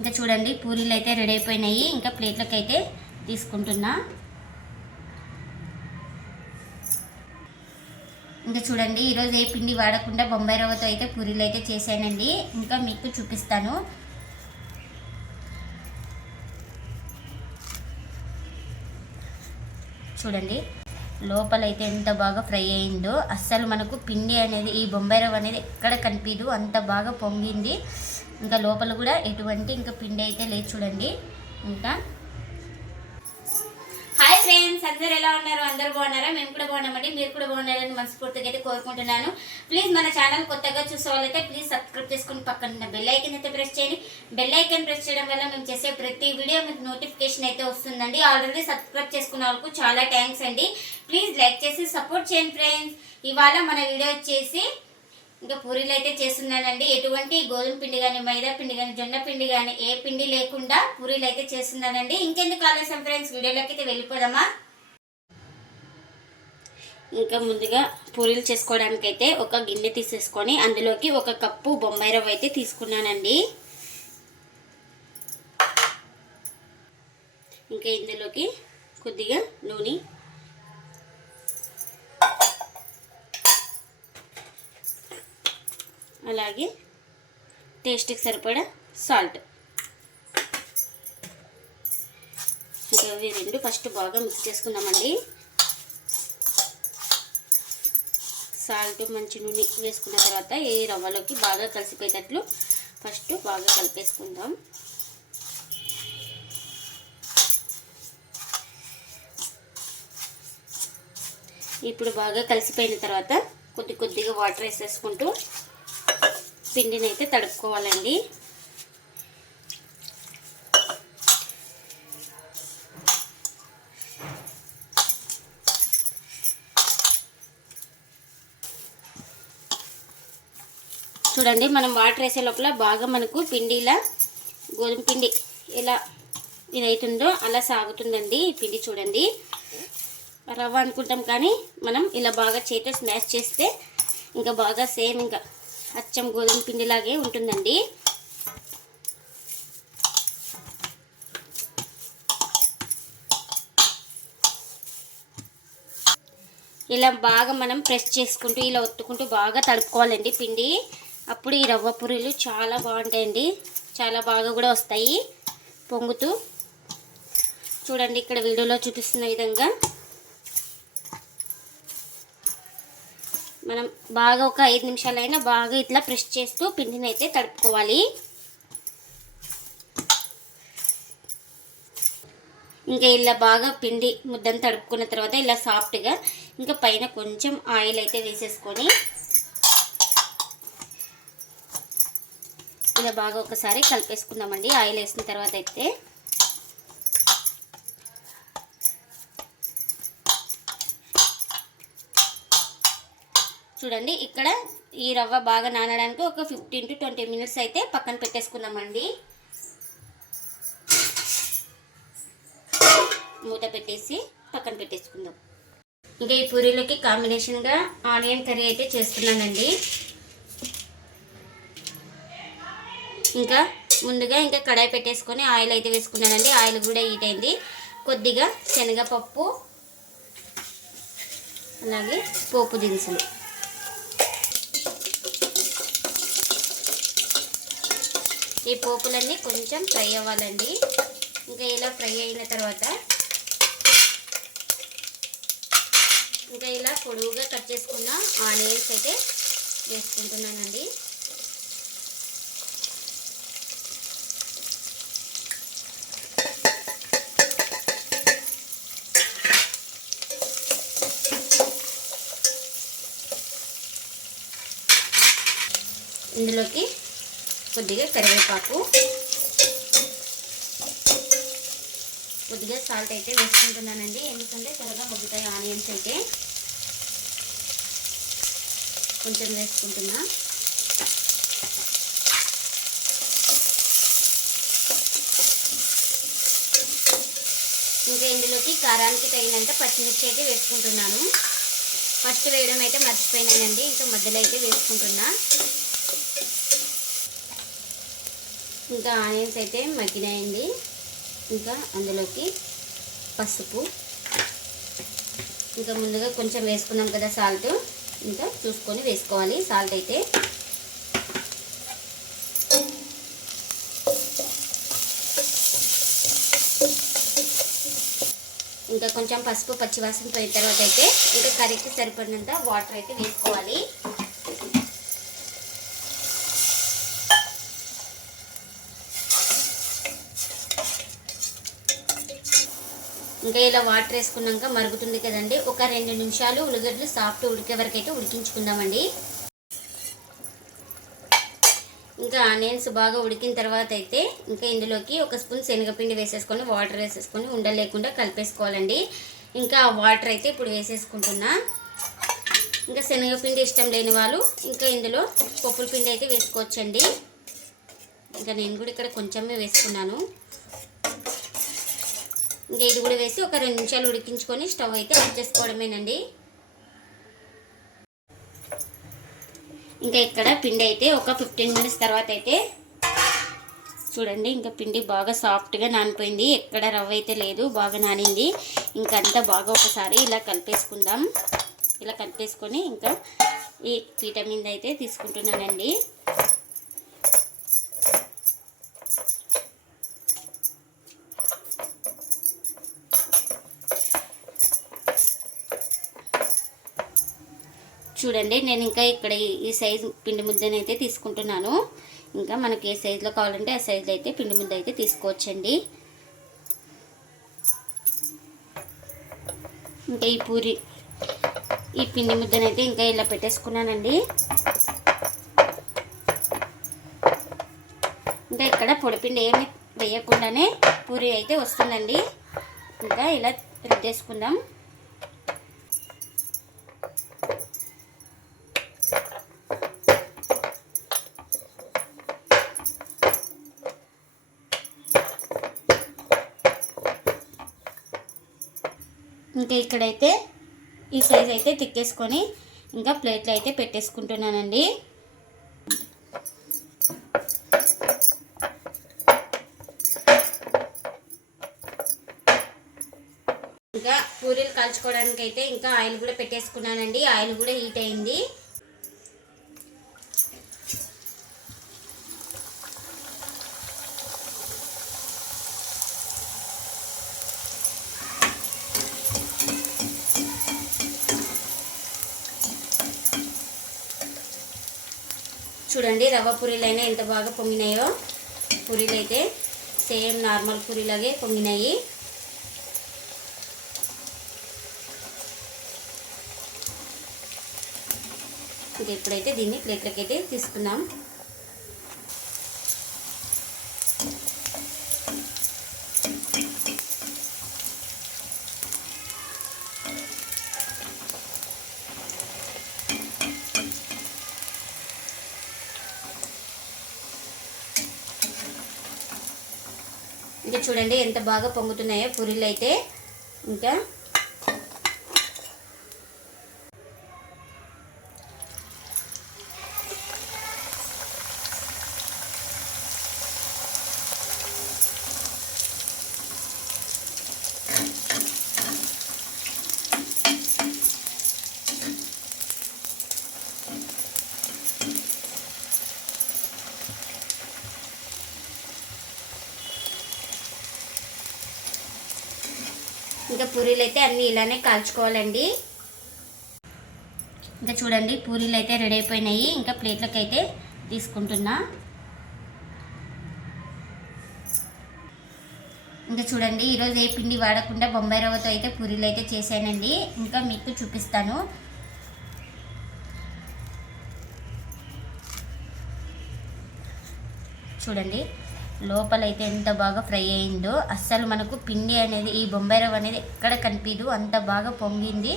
ఇంకా చూడండి పూరీలు అయితే రెడీ అయిపోయినాయి. ఇంకా ప్లేట్లోకి అయితే తీసుకుంటున్నా. ఇంకా చూడండి ఈరోజు ఏ పిండి వాడకుండా బొంబాయి రవ్వతో అయితే పూరీలు అయితే చేశానండి. ఇంకా మీకు చూపిస్తాను. చూడండి లోపలైతే ఎంత బాగా ఫ్రై అయిందో. అస్సలు మనకు పిండి అనేది ఈ బొంబాయి రవ్వ అనేది ఎక్కడ కనిపించదు అంత బాగా పొంగింది. ఇంకా లోపల కూడా ఎటువంటి ఇంకా పిండి అయితే లేదు చూడండి. ఇంకా. హాయ్ ఫ్రెండ్స్ అందరు ఎలా ఉన్నారు? అందరు బాగున్నారా? మేము కూడా బాగున్నామండి. మీరు కూడా బాగున్నారని మనస్ఫూర్తిగా అయితే కోరుకుంటున్నాను. ప్లీజ్ మన ఛానల్ కొత్తగా చూసే వాళ్ళైతే ప్లీజ్ సబ్స్క్రైబ్ చేసుకుని పక్కన ఉన్న బెల్ ఐకన్ అయితే ప్రెస్ చేయండి. బెల్ ఐకన్ ప్రెస్ చేయడం వల్ల మేము చేసే ప్రతి వీడియో మీకు నోటిఫికేషన్ అయితే వస్తుందండి. ఆల్రెడీ సబ్స్క్రైబ్ చేసుకున్న వాళ్ళకు చాలా థ్యాంక్స్ అండి. ప్లీజ్ లైక్ చేసి సపోర్ట్ చేయండి ఫ్రెండ్స్ ఇవాళ మన వీడియో వచ్చేసి ఇంకా పూరీలు అయితే చేస్తున్నానండి. ఎటువంటి గోధుమ పిండి కానీ మైదా పిండి కానీ జొన్న పిండి కానీ ఏ పిండి లేకుండా పూరీలు అయితే చేస్తున్నానండి. ఇంకెందుకు ఆలస్యం ఫ్రెండ్స్? వీడియోలోకి అయితే వెళ్ళిపోదామా? ఇంకా ముందుగా పూరీలు చేసుకోవడానికి అయితే ఒక గిన్నె తీసేసుకొని అందులోకి ఒక కప్పు బొమ్మాయి రవ్వ అయితే తీసుకున్నానండి. ఇంకా ఇందులోకి కొద్దిగా నూనె అలాగే టేస్ట్కి సరిపడా సాల్ట్. ఇంకా ఇవి రెండు ఫస్ట్ బాగా మిక్స్ చేసుకుందామండి. సాల్ట్ మంచి నూనె వేసుకున్న తర్వాత ఈ రవ్వలోకి బాగా కలిసిపోయేటట్లు ఫస్ట్ బాగా కలిపేసుకుందాం. ఇప్పుడు బాగా కలిసిపోయిన తర్వాత కొద్ది కొద్దిగా వాటర్ వేసేసుకుంటూ పిండిని అయితే తడుపుకోవాలండి. చూడండి మనం వాటర్ వేసే లోపల బాగా మనకు పిండి ఇలా గోధుమ పిండి ఎలా ఇదైతుందో అలా సాగుతుందండి పిండి చూడండి. రవ్వ అనుకుంటాం కానీ మనం ఇలా బాగా చేతితో స్మాష్ చేస్తే ఇంకా బాగా సేమ్ ఇంకా అచ్చం గోధుమ పిండిలాగే ఉంటుందండి. ఇలా బాగా మనం ప్రెస్ చేసుకుంటూ ఇలా ఒత్తుకుంటూ బాగా తడుపుకోవాలండి పిండి. అప్పుడు ఈ రవ్వ పూరీలు చాలా బాగుంటాయండి. చాలా బాగా కూడా వస్తాయి. పొంగుతూ. చూడండి ఇక్కడ వీడియోలో చూపిస్తున్న విధంగా. మనం బాగా ఒక ఐదు నిమిషాలైనా బాగా ఇట్లా ప్రెస్ చేస్తూ పిండిని అయితే తడుపుకోవాలి. ఇంకా ఇలా బాగా పిండి ముద్దని తడుపుకున్న తర్వాత ఇలా సాఫ్ట్గా ఇంకా పైన కొంచెం ఆయిల్ అయితే వేసేసుకొని ఇలా బాగా ఒకసారి కలిపేసుకుందామండి. ఆయిల్ వేసిన తర్వాత అయితే చూడండి ఇక్కడ ఈ రవ్వ బాగా నానడానికి ఒక ఫిఫ్టీన్ టు ట్వంటీ మినిట్స్ అయితే పక్కన పెట్టేసుకుందామండి. మూత పెట్టేసి పక్కన పెట్టేసుకుందాం. ఇంకా ఈ పూరీలకి కాంబినేషన్గా ఆనియన్ కర్రీ అయితే చేస్తున్నానండి. ఇంకా ముందుగా ఇంకా కడాయి పెట్టేసుకొని ఆయిల్ అయితే వేసుకున్నానండి. ఆయిల్ కూడా హీట్ అయింది. కొద్దిగా శనగపప్పు అలాగే పోపు దినుసులు. ఈ పోపులన్నీ కొంచెం ఫ్రై అవ్వాలండి. ఇంకా ఇలా ఫ్రై అయిన తర్వాత ఇంకా ఇలా పొడవుగా కట్ చేసుకున్న ఆనియన్స్ అయితే వేసుకుంటున్నానండి. ఇందులోకి కొద్దిగా కరివేపాకు. కొద్దిగా సాల్ట్ అయితే వేసుకుంటున్నానండి. ఎందుకంటే త్వరగా మగ్గుతాయి ఆనియన్స్ అయితే. కొంచెం వేసుకుంటున్నా. ఇంకా ఇందులోకి కారానికి తగినంత పచ్చిమిర్చి అయితే వేసుకుంటున్నాను. ఫస్ట్ వేయడం అయితే మర్చిపోయినానండి. ఇంకా మధ్యలో అయితే వేసుకుంటున్నా. ఇంకా ఆనియన్స్ అయితే మగ్గినాయండి. ఇంకా అందులోకి పసుపు. ఇంకా ముందుగా కొంచెం వేసుకున్నాం కదా సాల్ట్. ఇంకా చూసుకొని వేసుకోవాలి. సాల్ట్ అయితే ఇంకా కొంచెం పసుపు పచ్చివాసన పోయిన తర్వాత అయితే ఇంకా కర్రీకి సరిపడినంత వాటర్ అయితే వేసుకోవాలి. ఇంకా ఇలా వాటర్ వేసుకున్నాక మరుగుతుంది కదండి. ఒక రెండు నిమిషాలు ఉల్లిగడ్డలు సాఫ్ట్ ఉడికే వరకు అయితే ఉడికించుకుందామండి. ఇంకా ఆనియన్స్ బాగా ఉడికిన తర్వాత అయితే ఇంకా ఇందులోకి ఒక స్పూన్ శనగపిండి వేసేసుకొని వాటర్ వేసేసుకొని ఉండలేకుండా కలిపేసుకోవాలండి. ఇంకా ఆ వాటర్ అయితే ఇప్పుడు వేసేసుకుంటున్నా. ఇంకా శనగపిండి ఇష్టం లేని వాళ్ళు ఇంకా ఇందులో పప్పుల పిండి అయితే వేసుకోవచ్చండి. ఇంకా నేను కూడా ఇక్కడ కొంచెమే వేసుకున్నాను. ఇంకా ఇది కూడా వేసి ఒక రెండు నిమిషాలు ఉడికించుకొని స్టవ్ అయితే ఆఫ్ చేసుకోవడమేనండి. ఇంకా ఇక్కడ పిండి అయితే ఒక ఫిఫ్టీన్ మినిట్స్ తర్వాత అయితే చూడండి ఇంకా పిండి బాగా సాఫ్ట్గా నానిపోయింది. ఎక్కడ రవ్వ అయితే లేదు బాగా నానింది. ఇంకా అంతా బాగా ఒకసారి ఇలా కలిపేసుకుందాం. ఇలా కలిపేసుకొని ఇంకా ఈ పీట మీద అయితే తీసుకుంటున్నానండి. చూడండి నేను ఇంకా ఇక్కడ ఈ- సైజు పిండి ముద్దని అయితే తీసుకుంటున్నాను. ఇంకా మనకి ఏ సైజులో కావాలంటే ఆ సైజులో అయితే పిండి ముద్ద అయితే తీసుకోవచ్చండి. ఇంకా ఈ పూరి ఈ పిండి ముద్దనైతే ఇంకా ఇలా పెట్టేసుకున్నానండి. ఇంకా ఇక్కడ పొడిపిండి ఏమి వేయకుండానే పూరి అయితే వస్తుందండి. ఇంకా ఇలా రుద్దేసుకుందాం. ఇంకా ఇక్కడైతే ఈ సైజ్ అయితే తిక్కేసుకొని ఇంకా ప్లేట్లో అయితే పెట్టేసుకుంటున్నానండి. ఇంకా పూరీలు కాల్చుకోవడానికి అయితే ఇంకా ఆయిల్ కూడా పెట్టేసుకున్నానండి. ఆయిల్ కూడా హీట్ అయింది. చూడండి రవ్వ పూరీలు అయినా ఎంత బాగా పొంగినాయో. పూరీలు అయితే సేమ్ నార్మల్ పూరీలాగే పొంగినాయి. ఇంకా ఇప్పుడైతే దీన్ని ప్లేట్లోకి అయితే ఇంకా చూడండి ఎంత బాగా పొంగుతున్నాయో పూరీలు అయితే. ఇంకా ఇంకా పూరీలు అయితే అన్నీ ఇలానే కాల్చుకోవాలండి. ఇంకా చూడండి పూరీలు అయితే రెడీ అయిపోయినాయి. ఇంకా ప్లేట్లోకి అయితే తీసుకుంటున్నా. ఇంకా చూడండి ఈరోజు ఏ పిండి వాడకుండా బొంబాయి రవ్వతో అయితే పూరీలు అయితే చేశానండి. ఇంకా మీకు చూపిస్తాను. చూడండి లోపలైతే ఎంత బాగా ఫ్రై అయిందో అస్సలు మనకు పిండి అనేది ఈ బొంబాయి రవ్వ అనేది ఎక్కడ కనిపించదు అంత బాగా పొంగింది.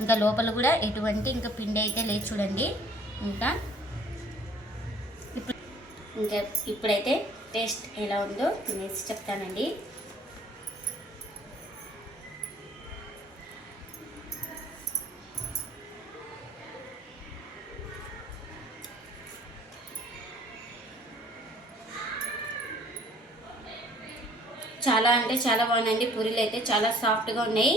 ఇంకా లోపల కూడా ఎటువంటి ఇంకా పిండి అయితే లేదు చూడండి. ఇంకా ఇప్పుడు ఇంకా ఇప్పుడైతే టేస్ట్ ఎలా ఉందో తినేసి చెప్తానండి. చాలా అంటే చాలా బాగున్నాయండి. పూరీలు అయితే చాలా సాఫ్ట్గా ఉన్నాయి.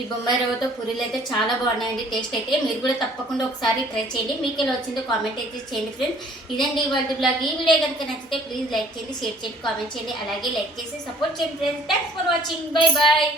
ఈ బొమ్మాయి రవ్వతో పూరీలు అయితే చాలా బాగున్నాయండి. టేస్ట్ అయితే మీరు కూడా తప్పకుండా ఒకసారి ట్రై చేయండి. మీకు ఎలా వచ్చిందో కామెంట్ అయితే చేయండి ఫ్రెండ్స్. ఇదండి ఇవాళ బ్లాగ్. ఈ వీడియో కనుక నచ్చితే ప్లీజ్ లైక్ చేయండి షేర్ చేయండి కామెంట్ చేయండి. అలాగే లైక్ చేసి సపోర్ట్ చేయండి friends. Thanks for watching bye bye